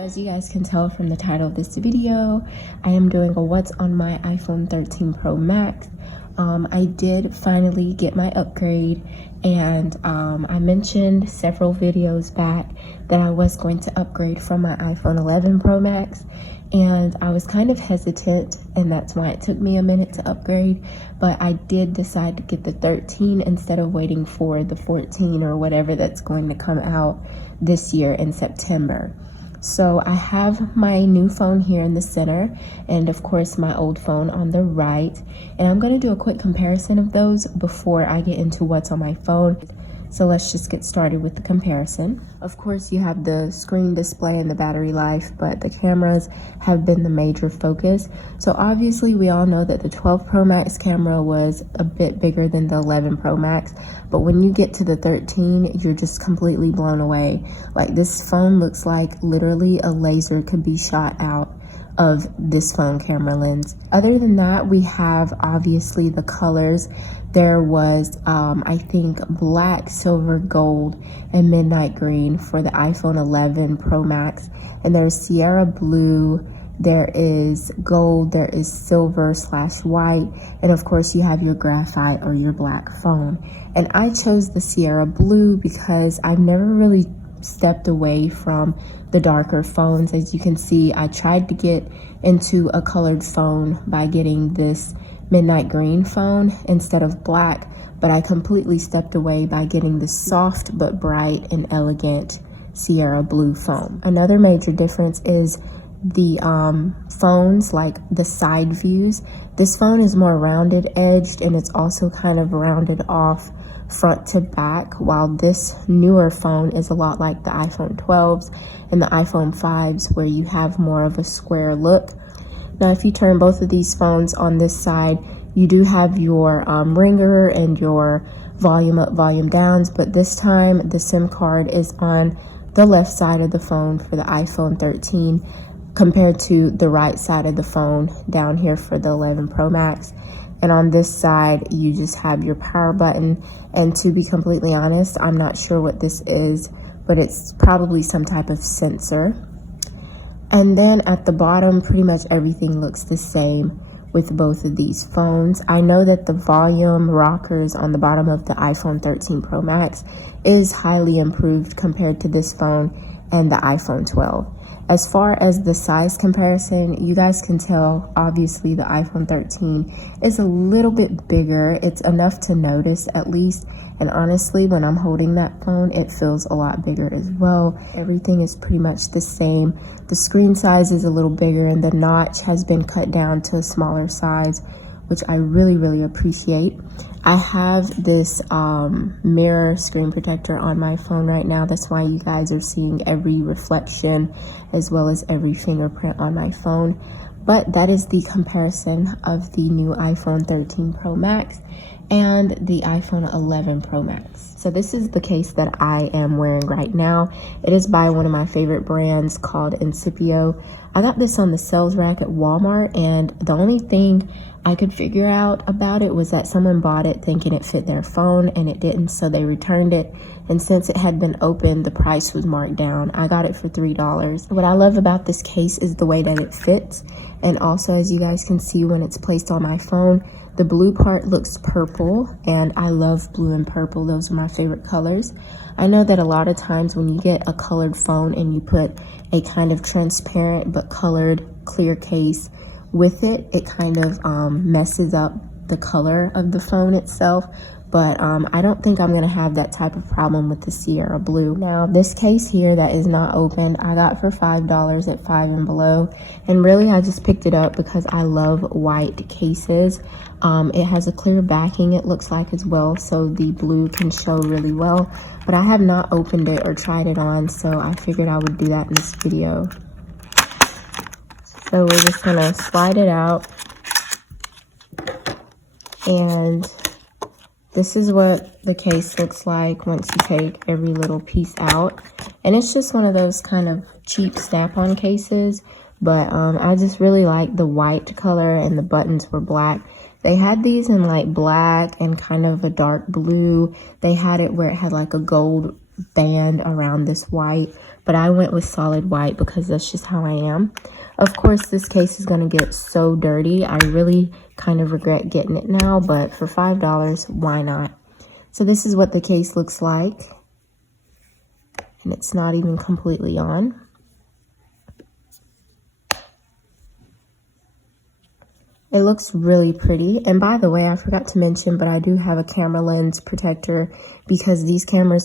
So as you guys can tell from the title of this video, I am doing a what's on my iPhone 13 Pro Max. I did finally get my upgrade, and I mentioned several videos back that I was going to upgrade from my iPhone 11 Pro Max, and I was kind of hesitant, and that's why it took me a minute to upgrade. But I did decide to get the 13 instead of waiting for the 14 or whatever that's going to come out this year in September. So I have my new phone here in the center, and of course my old phone on the right, and I'm going to do a quick comparison of those before I get into what's on my phone. So let's just get started with the comparison. Of course, you have the screen display and the battery life, but the cameras have been the major focus. So obviously we all know that the 12 Pro Max camera was a bit bigger than the 11 Pro Max, but when you get to the 13, you're just completely blown away. Like, this phone looks like literally a laser could be shot out of this phone camera lens. Other than that, we have obviously the colors. There was I think black, silver, gold, and midnight green for the iPhone 11 Pro Max, and there's Sierra blue, there is gold, there is silver / white, and of course you have your graphite or your black phone. And I chose the Sierra blue because I've never really stepped away from the darker phones. As you can see, I tried to get into a colored phone by getting this midnight green phone instead of black, but I completely stepped away by getting the soft but bright and elegant Sierra blue phone. Another major difference is the phones, like the side views. This phone is more rounded edged, and it's also kind of rounded off front to back, while this newer phone is a lot like the iPhone 12s and the iPhone 5s, where you have more of a square look. Now, if you turn both of these phones on this side, you do have your ringer and your volume up, volume downs, but this time the SIM card is on the left side of the phone for the iPhone 13 compared to the right side of the phone down here for the 11 Pro Max. And on this side, you just have your power button. And to be completely honest, I'm not sure what this is, but it's probably some type of sensor. And then at the bottom, pretty much everything looks the same with both of these phones. I know that the volume rockers on the bottom of the iPhone 13 Pro Max is highly improved compared to this phone and the iPhone 12. As far as the size comparison, you guys can tell, obviously the iPhone 13 is a little bit bigger. It's enough to notice at least. And honestly, when I'm holding that phone, it feels a lot bigger as well. Everything is pretty much the same. The screen size is a little bigger, and the notch has been cut down to a smaller size, which I really appreciate. I have this mirror screen protector on my phone right now. That's why you guys are seeing every reflection as well as every fingerprint on my phone. But that is the comparison of the new iPhone 13 Pro Max and the iPhone 11 Pro Max. So this is the case that I am wearing right now. It is by one of my favorite brands called Incipio. I got this on the sales rack at Walmart, and the only thing I could figure out about it was that someone bought it thinking it fit their phone, and it didn't, so they returned it. And since it had been opened, the price was marked down. I got it for $3. What I love about this case is the way that it fits, and also, as you guys can see, when it's placed on my phone, the blue part looks purple, and I love blue and purple. Those are my favorite colors. I know that a lot of times when you get a colored phone and you put a kind of transparent but colored clear case with it, it kind of messes up the color of the phone itself. But I don't think I'm going to have that type of problem with the Sierra blue. Now, this case here that is not opened, I got for $5 at Five and Below. And really, I just picked it up because I love white cases. It has a clear backing, it looks like, as well, so the blue can show really well. But I have not opened it or tried it on, so I figured I would do that in this video. So we're just going to slide it out, and this is what the case looks like once you take every little piece out. And it's just one of those kind of cheap snap-on cases, but I just really like the white color, and the buttons were black. They had these in like black and kind of a dark blue. They had it where it had like a gold band around this white, but I went with solid white because that's just how I am. Of course, this case is going to get so dirty. I really kind of regret getting it now, but for $5, why not? So this is what the case looks like. And it's not even completely on. It looks really pretty. And by the way, I forgot to mention, but I do have a camera lens protector because these camera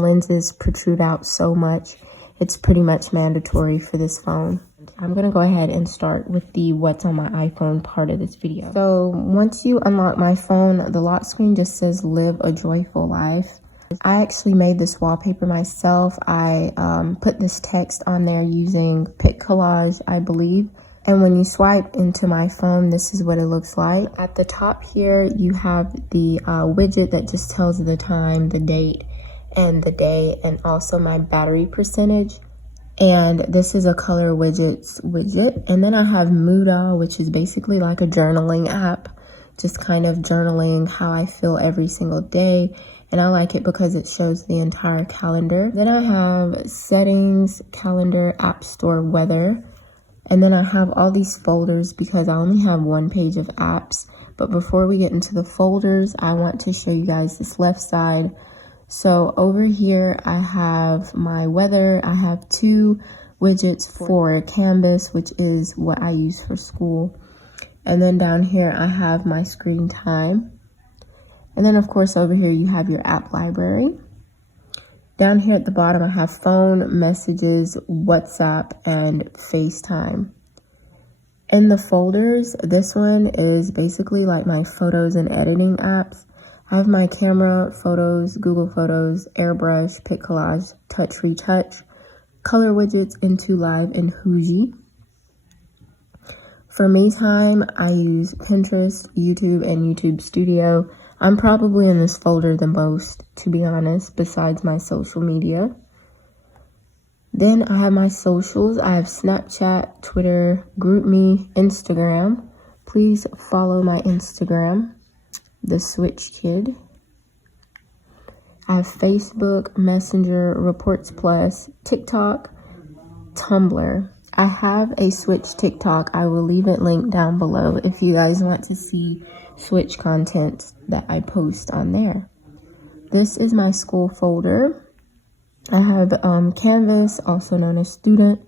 lenses protrude out so much. It's pretty much mandatory for this phone. I'm going to go ahead and start with the what's on my iPhone part of this video. So once you unlock my phone, the lock screen just says live a joyful life. I actually made this wallpaper myself. I put this text on there using Pic Collage, I believe. And when you swipe into my phone, this is what it looks like. At the top here, you have the widget that just tells the time, the date, and the day, and also my battery percentage. And this is a color widgets widget. And then I have Muda, which is basically like a journaling app, just kind of journaling how I feel every single day. And I like it because it shows the entire calendar. Then I have settings, calendar, app store, weather. And then I have all these folders because I only have one page of apps. But before we get into the folders, I want to show you guys this left side. So over here, I have my weather. I have two widgets for Canvas, which is what I use for school. And then down here, I have my screen time. And then, of course, over here, you have your app library. Down here at the bottom, I have phone, messages, WhatsApp, and FaceTime. In the folders, this one is basically like my photos and editing apps. I have my camera, photos, Google Photos, Airbrush, Pic Collage, Touch Retouch, color widgets, Into Live, and Huji. For me time, I use Pinterest, YouTube, and YouTube Studio. I'm probably in this folder the most, to be honest, besides my social media. Then I have my socials. I have Snapchat, Twitter, GroupMe, Instagram. Please follow my Instagram, the SwitchKid. I have Facebook, Messenger, Reports Plus, TikTok, Tumblr. I have a Switch TikTok. I will leave it linked down below if you guys want to see Switch content that I post on there. This is my school folder. I have Canvas, also known as Student,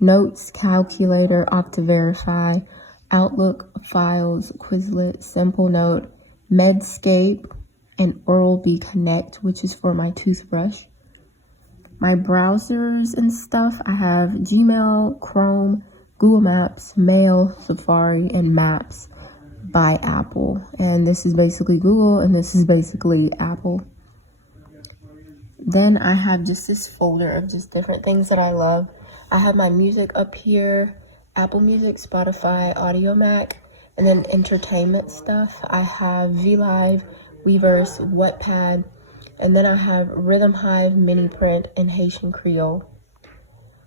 Notes, Calculator, Optiverify, Outlook, Files, Quizlet, Simple Note, Medscape, and Oral-B Connect, which is for my toothbrush. My browsers and stuff, I have Gmail, Chrome, Google Maps, Mail, Safari, and Maps by Apple. And this is basically Google, and this is basically Apple. Then I have just this folder of just different things that I love. I have my music up here, Apple Music, Spotify, Audio Mac, and then entertainment stuff. I have VLive, Weverse, Wattpad, and then I have Rhythm Hive, Mini Print, and Haitian Creole.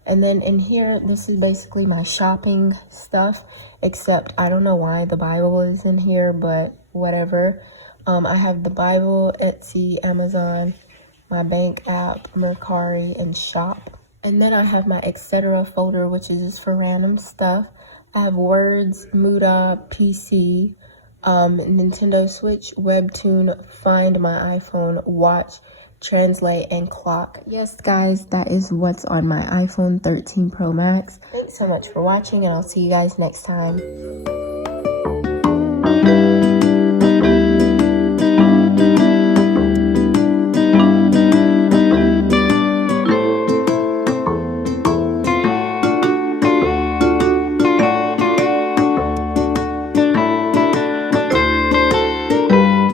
And then in here, this is basically my shopping stuff, except I don't know why the Bible is in here, but whatever. I have the Bible, Etsy, Amazon, my bank app, Mercari, and Shop. And then I have my etc. folder, which is just for random stuff. I have Words, Muda, PC, Nintendo Switch, Webtoon, Find My iPhone, Watch, Translate, and Clock. Yes, guys, that is what's on my iPhone 13 Pro Max. Thanks so much for watching, and I'll see you guys next time.